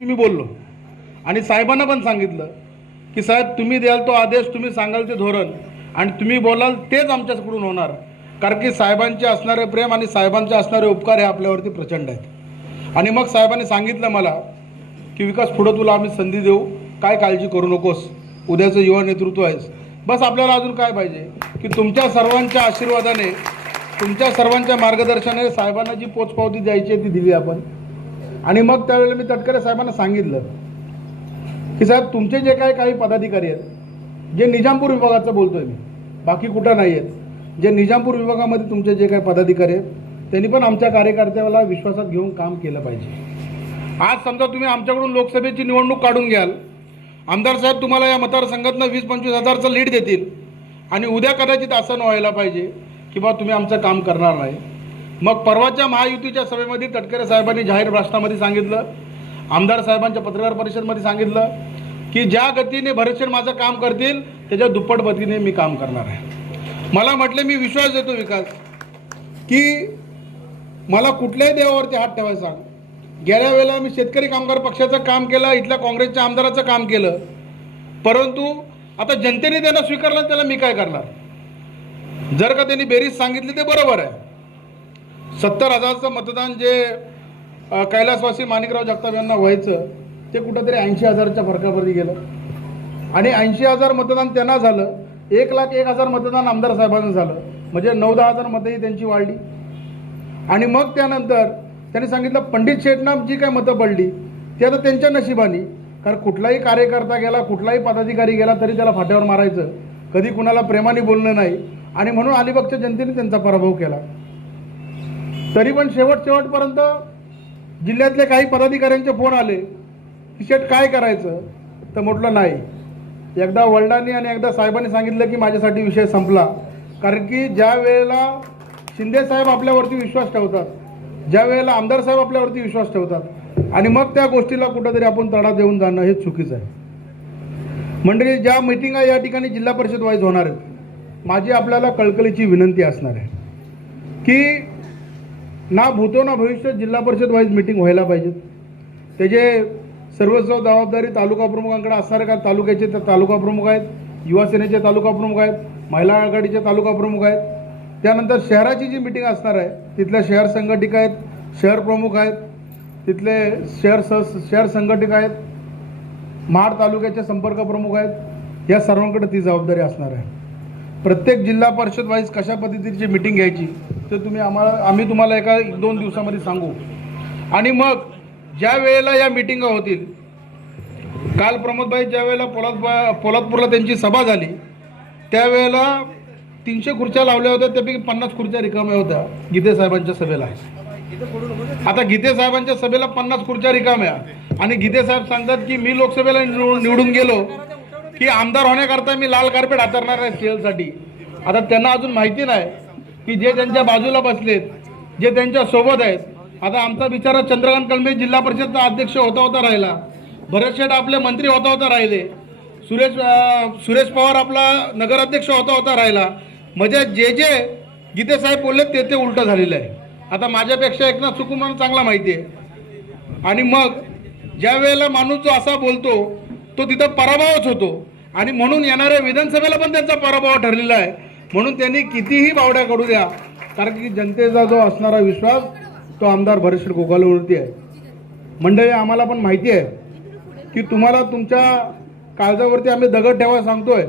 मी बोललो. आणि साहेबांना पण सांगितलं की साहेब तुम्ही द्याल तो आदेश तुम्ही सांगाल ते धोरण आणि तुम्ही बोलाल तेच आमच्याकडून होणार. कारण की साहेबांचे असणारे प्रेम आणि साहेबांचे असणारे उपकार हे आपल्यावरती प्रचंड आहेत. आणि मग साहेबांनी सांगितलं मला की विकास पुढं तुला आम्ही संधी देऊ. काय काळजी करू नकोस. उद्याचं युवा नेतृत्व आहेस. बस आपल्याला अजून काय पाहिजे? की तुमच्या सर्वांच्या आशीर्वादाने तुमच्या सर्वांच्या मार्गदर्शनाने साहेबांना जी पोचपावती द्यायची आहे ती दिली आपण. आणि मग त्यावेळेला मी तटकरे साहेबांना सांगितलं की साहेब तुमचे जे काही काही पदाधिकारी आहेत जे निजामपूर विभागाचं बोलतोय मी बाकी कुठं नाही आहेत जे निजामपूर विभागामध्ये तुमचे जे काही पदाधिकारी आहेत त्यांनी पण आमच्या कार्यकर्त्याला विश्वासात घेऊन काम केलं पाहिजे. आज समजा तुम्ही आमच्याकडून लोकसभेची निवडणूक काढून घ्याल आमदार साहेब तुम्हाला या मतदारसंघातनं वीस पंचवीस हजारचं लीड देतील आणि उद्या कदाचित असं व्हायला पाहिजे की बा तुम्ही आमचं काम करणार नाही. मग परवाच्या महायुतीच्या सभेमध्ये तटकरे साहेबांनी जाहीर भाषणामध्ये सांगितलं आमदार साहेबांच्या पत्रकार परिषदमध्ये सांगितलं की ज्या गतीने भरतशेठ माझं काम करतील त्याच्या दुप्पट गतीने मी काम करणार आहे. मला म्हटले मी विश्वास देतो विकास की मला कुठल्याही देवावरती हात ठेवायचा सांग गेल्या वेळेला मी शेतकरी कामगार पक्षाचं काम केलं इथल्या काँग्रेसच्या आमदाराचं काम केलं परंतु आता जनतेने त्यांना स्वीकारलं त्याला मी काय करणार? जर का त्यांनी बेरीज सांगितली ते बरोबर आहे. सत्तर हजारचं मतदान जे कैलासवासी माणिकराव जगताप यांना व्हायचं ते कुठंतरी ऐंशी हजारच्या फरकावरती गेलं. आणि ऐंशी हजार मतदान त्यांना झालं एक लाख एक हजार मतदान आमदार साहेबांना झालं. म्हणजे नऊ दहा हजार मतंही त्यांची वाढली. आणि मग त्यानंतर त्यांनी सांगितलं पंडित शेटनाम जी काय मतं पडली ती आता त्यांच्या नशिबानी. कारण कुठलाही कार्यकर्ता गेला कुठलाही पदाधिकारी गेला तरी त्याला फाट्यावर मारायचं. कधी कुणाला प्रेमाने बोलणं नाही. आणि म्हणून अलिबागच्या जनतेने त्यांचा पराभव केला. तरी पण शेवट शेवटपर्यंत जिल्ह्यातले काही पदाधिकाऱ्यांचे फोन आले की शेट काय करायचं? तर म्हटलं नाही. एकदा वडिलांनी आणि एकदा साहेबांनी सांगितलं की माझ्यासाठी विषय संपला. कारण की ज्या वेळेला शिंदे साहेब आपल्यावरती विश्वास ठेवतात ज्या वेळेला आमदार साहेब आपल्यावरती विश्वास ठेवतात आणि मग त्या गोष्टीला कुठंतरी आपण तडा देऊन जाणं हे चुकीचं आहे. मंडळी ज्या मिटिंगा या ठिकाणी जिल्हा परिषद वाईज होणार आहेत. माझी आपल्याला कळकळीची विनंती असणार आहे की ना भूतो ना भविष्य जिल्हा परिषद वाईज मिटिंग व्हायला पाहिजेत. त्याचे सर्वस्व जबाबदारी तालुका प्रमुखांकडे असणारे का तालुक्याचे ते तालुका प्रमुख आहेत युवासेनेचे तालुका प्रमुख आहेत महिला आघाडीचे तालुका प्रमुख आहेत. त्यानंतर शहराची जी मिटिंग असणार आहे तिथल्या शहर संघटिका आहेत शहर प्रमुख आहेत तिथले शहर स शहर संघटिका आहेत महाड तालुक्याचे संपर्क प्रमुख आहेत या सर्वांकडे ती जबाबदारी असणार आहे. प्रत्येक जिल्हा परिषद वाईज कशा पद्धतीची मिटिंग घ्यायची ते तुम्ही आम्हाला आम्ही तुम्हाला एका एक दोन दिवसामध्ये सांगू. आणि मग ज्या वेळेला या मिटिंगा होतील काल प्रमोदभाई ज्या वेळेला पोलाद पोलादपूरला त्यांची सभा झाली त्यावेळेला तीनशे खुर्च्या लावल्या होत्या त्यापैकी पन्नास खुर्च्या रिकाम्या होत्या गीते साहेबांच्या सभेला. आता गीते साहेबांच्या सभेला पन्नास खुर्च्या रिकाम्या. आणि गीते साहेब सांगतात की मी लोकसभेला निवडून निवडून गेलो की आमदार होण्याकरता मी लाल कार्पेट हातरणार आहे सीएलसाठी आता त्यांना अजून माहिती नाही. की जे त्यांच्या बाजूला बसलेत जे त्यांच्यासोबत आहेत. आता आमचा विचार चंद्रकांत कलमे जिल्हा परिषदचा अध्यक्ष होता होता राहिला. भरत शेठ आपले मंत्री होता होता राहिले. सुरेश सुरेश पवार आपला नगराध्यक्ष होता होता राहिला. म्हणजे जे जे गीते साहेब बोलले ते ते उलटं झालेलं आहे. आता माझ्यापेक्षा एकनाथ सुकुमार चांगला माहिती आहे. आणि मग ज्या वेळेला माणूस जो असा बोलतो तो तिथं पराभवच होतो. आणि म्हणून येणाऱ्या विधानसभेला पण त्यांचा पराभव ठरलेला आहे. म्हणून त्यांनी कितीही बावड्या करू द्या. कारण की जनतेचा जो असणारा विश्वास तो आमदार भरेश्वर गोगालवरती आहे. मंडळी आम्हाला पण माहिती आहे की तुम्हाला तुमच्या काळजावरती आम्ही दगड ठेवायला सांगतोय.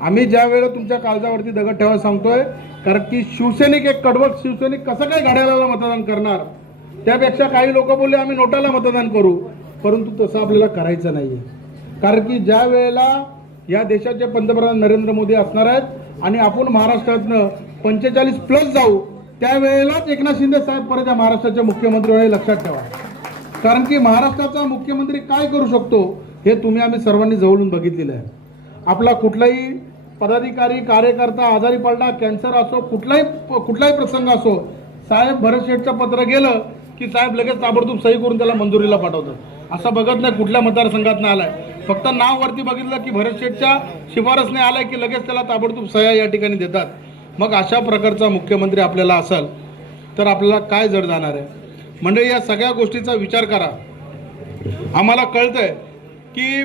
आम्ही ज्या वेळेला तुमच्या काळजावरती दगड ठेवायला सांगतोय कारण की शिवसैनिक एक कडवट शिवसैनिक कसं काय घड्याळाला मतदान करणार? त्यापेक्षा काही लोक बोलले आम्ही नोटाला मतदान करू. परंतु तसं आपल्याला करायचं नाही आहे कारण की ज्या वेळेला या देशाचे पंतप्रधान नरेंद्र मोदी असणार आहेत आणि आपण महाराष्ट्रातनं पंचेचाळीस प्लस जाऊ त्यावेळेलाच एकनाथ शिंदे साहेब परत या महाराष्ट्राचे मुख्यमंत्री होणे लक्षात ठेवा. कारण की महाराष्ट्राचा मुख्यमंत्री काय करू शकतो हे तुम्ही आम्ही सर्वांनी जवळून बघितलेलं आहे. आपला कुठलाही पदाधिकारी कार्यकर्ता आजारी पडला कॅन्सर असो कुठलाही कुठलाही प्रसंग असो साहेब भरत शेठचं पत्र गेलं की साहेब लगेच ताबडतोब सही करून त्याला मंजुरीला पाठवतात. असं बघत नाही कुठल्या मतदारसंघात आलाय. फक्त नाववरती बघितलं की भरत शेठच्या शिफारसने आलाय की लगेच त्याला ताबडतोब सह्या या ठिकाणी देतात. मग अशा प्रकारचा मुख्यमंत्री आपल्याला असाल तर आपल्याला काय जड जाणार आहे? म्हणजे या सगळ्या गोष्टीचा विचार करा. आम्हाला कळतंय की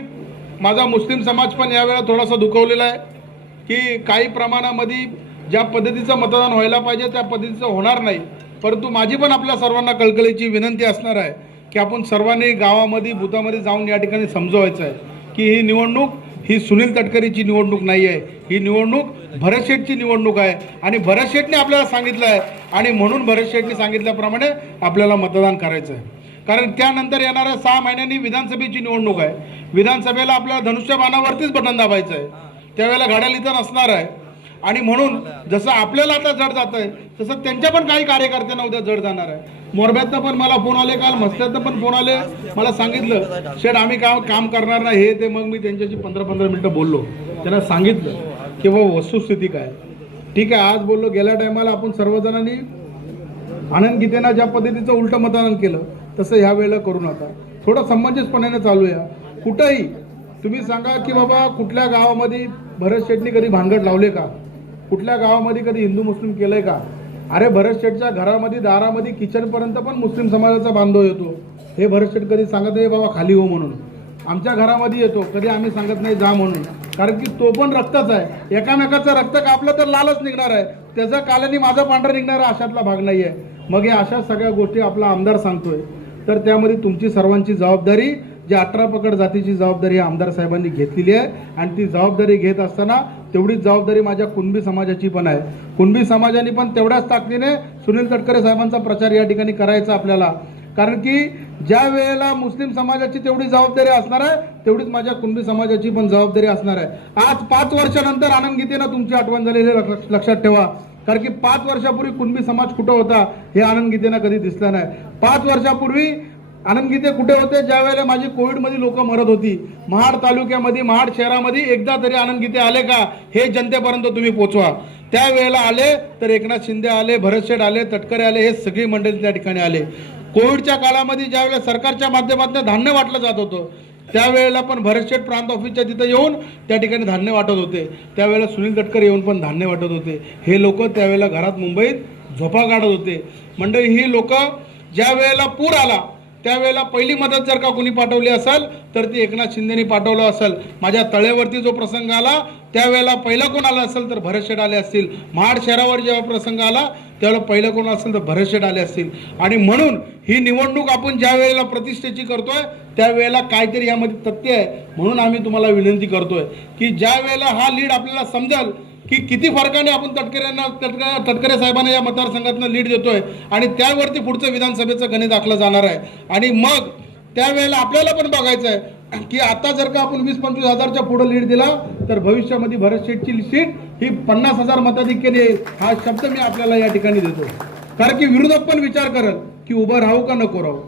माझा मुस्लिम समाज पण यावेळेला थोडासा दुखवलेला आहे की काही प्रमाणामध्ये ज्या पद्धतीचं मतदान व्हायला पाहिजे त्या पद्धतीचं होणार नाही. परंतु माझी पण आपल्या सर्वांना कळकळीची विनंती असणार आहे की आपण सर्वांनी गावामध्ये भूतामध्ये जाऊन या ठिकाणी समजवायचं आहे. की ही निवडणूक ही सुनील तटकरेची निवडणूक नाही आहे. ही निवडणूक भरत शेठची निवडणूक आहे. आणि भरत शेठने आपल्याला सांगितलं आहे. आणि म्हणून भरत शेठने सांगितल्याप्रमाणे आपल्याला मतदान करायचं आहे. कारण त्यानंतर येणाऱ्या सहा महिन्यांनी विधानसभेची निवडणूक आहे. विधानसभेला आपल्याला धनुष्यबाणावरतीच बटन दाबायचं आहे. त्यावेळेला गाड्या लिहिता नसणार आहे. आणि म्हणून जसं आपल्याला आता जड जात आहे तसं त्यांच्या पण काही कार्यकर्त्यांना उद्या जड जाणार आहे. मोरब्यातनं पण मला फोन आले काल मस्त्यातनं पण फोन आले. मला सांगितलं शेठ आम्ही काम काम करणार नाही हे ते. मग मी त्यांच्याशी पंधरा पंधरा मिनटं बोललो. त्यांना सांगितलं की बाबा वस्तुस्थिती काय? ठीक आहे आज बोललो गेल्या टायमाला आपण सर्वजणांनी आनंद गीतेनं ज्या पद्धतीचं उलटं मतदान केलं तसं ह्या वेळेला करू नका. थोडं समंजसपणाने चालू या. कुठंही तुम्ही सांगा की बाबा कुठल्या गावामध्ये भरत शेटनी कधी भानगड लावले का? कुठल्या गावामध्ये कधी हिंदू मुस्लिम केलंय का? अरे भरत शेटच्या घरामध्ये दारामध्ये किचनपर्यंत पण मुस्लिम समाजाचा बांधव येतो. हे भरत शेट कधी सांगत नाही बाबा खाली हो म्हणून. आमच्या घरामध्ये येतो. कधी आम्ही सांगत नाही जा म्हणून. कारण की तो पण रक्तच आहे. एकामेकाचं रक्त कापलं तर लालच निघणार आहे. त्याचा कालानी माझं पांढरं निघणार आहे अशातला भाग नाही आहे मग या अशा सगळ्या गोष्टी आपला आमदार सांगतोय. तर त्यामध्ये तुमची सर्वांची जबाबदारी जी अठरा पकड जातीची जबाबदारी आमदार साहेबांनी घेतलेली आहे. आणि ती जबाबदारी घेत असताना तेवढीच जबाबदारी माझ्या कुणबी समाजाची पण आहे. कुणबी समाजाने पण तेवढ्याच ताकदीने सुनील तटकरे साहेबांचा प्रचार या ठिकाणी करायचा आपल्याला. कारण की ज्या वेळेला मुस्लिम समाजाची तेवढी जबाबदारी असणार आहे तेवढीच माझ्या कुणबी समाजाची पण जबाबदारी असणार आहे. आज पाच वर्षानंतर आनंद गीतेनं तुमची आठवण झालेली आहे, लक्ष- लक्षात ठेवा. कारण की पाच वर्षापूर्वी कुणबी समाज कुठं होता हे आनंद गीतेनं कधी दिसलं नाही. पाच वर्षापूर्वी आनंद गीते कुठे होते? ज्या वेळेला माझी कोविडमध्ये लोक मरत होती. महाड तालुक्यामध्ये महाड शहरामध्ये एकदा तरी आनंद गीते आले का? हे जनतेपर्यंत तुम्ही पोचवा. त्यावेळेला आले तर एकनाथ शिंदे आले भरतशेठ आले तटकरे आले हे सगळी मंडळी त्या ठिकाणी आले. कोविडच्या काळामध्ये ज्यावेळेला सरकारच्या माध्यमातून धान्य वाटलं जात होतं त्यावेळेला पण भरतशेठ प्रांत ऑफिसच्या तिथं येऊन त्या ठिकाणी धान्य वाटत होते. त्यावेळेला सुनील तटकर येऊन पण धान्य वाटत होते. हे लोक त्यावेळेला घरात मुंबईत झोपा काढत होते. मंडळी ही लोक ज्या वेळेला पूर आला त्यावेळेला पहिली मदत जर का कोणी पाठवली असेल तर ती एकनाथ शिंदेनी पाठवलं असेल. माझ्या तळेवरती जो प्रसंग आला त्यावेळेला पहिला कोण आला असेल तर भरतशेठ आले असतील. महाड शहरावर जेव्हा प्रसंग आला त्यावेळेला पहिलं कोण असेल तर भरतशेठ आले असतील. आणि म्हणून ही निवडणूक आपण ज्या वेळेला प्रतिष्ठेची करतोय त्यावेळेला काहीतरी यामध्ये तथ्य आहे. म्हणून आम्ही तुम्हाला विनंती करतोय की ज्या वेळेला हा लीड आपल्याला समजेल की किती फरकाने आपण तटकऱ्यांना तटकरे तटकरे साहेबांना या मतदारसंघातनं लीड देतोय आणि त्यावरती पुढचं विधानसभेचं गणित आखलं जाणार आहे. आणि मग त्यावेळेला आपल्याला पण बघायचं आहे की आता जर का आपण वीस पंचवीस हजारच्या पुढे लीड दिला तर भविष्यामध्ये भरत शेठची सीट ही पन्नास हजार मताधिक्याने हा शब्द मी आपल्याला या ठिकाणी देतो. कारण की विरोधक पण विचार करत की उभं राहू का नको राहू?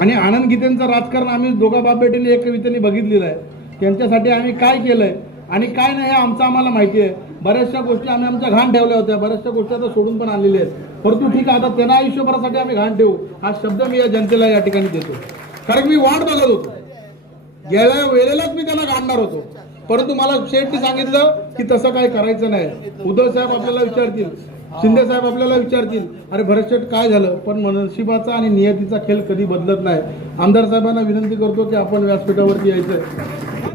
आणि आनंद गीतेंचं राजकारण आम्ही दोघा बाप बेटीने एक कवितेने बघितलेलं आहे. त्यांच्यासाठी आम्ही काय केलंय? आणि काय नाही हे आमचं आम्हाला माहिती आहे. बऱ्याचशा गोष्टी आम्ही आमच्या घाण ठेवल्या होत्या. बऱ्याचशा गोष्टी आता सोडून पण आणलेल्या आहेत. परंतु ठीक आहे आता त्यांना आयुष्यभरासाठी आम्ही घाण ठेवू. हा शब्द मी या जनतेला या ठिकाणी देतो. कारण मी वाट बघत होतो. गेल्या वेळेलाच मी त्यांना काढणार होतो. परंतु मला शेठने सांगितलं की तसं काही करायचं नाही. उद्धव साहेब आपल्याला विचारतील. शिंदे साहेब आपल्याला विचारतील. अरे भरत शेठ काय झालं? पण मनशिबाचा आणि नियतीचा खेळ कधी बदलत नाही. आमदार साहेबांना विनंती करतो की आपण व्यासपीठावरती यायचं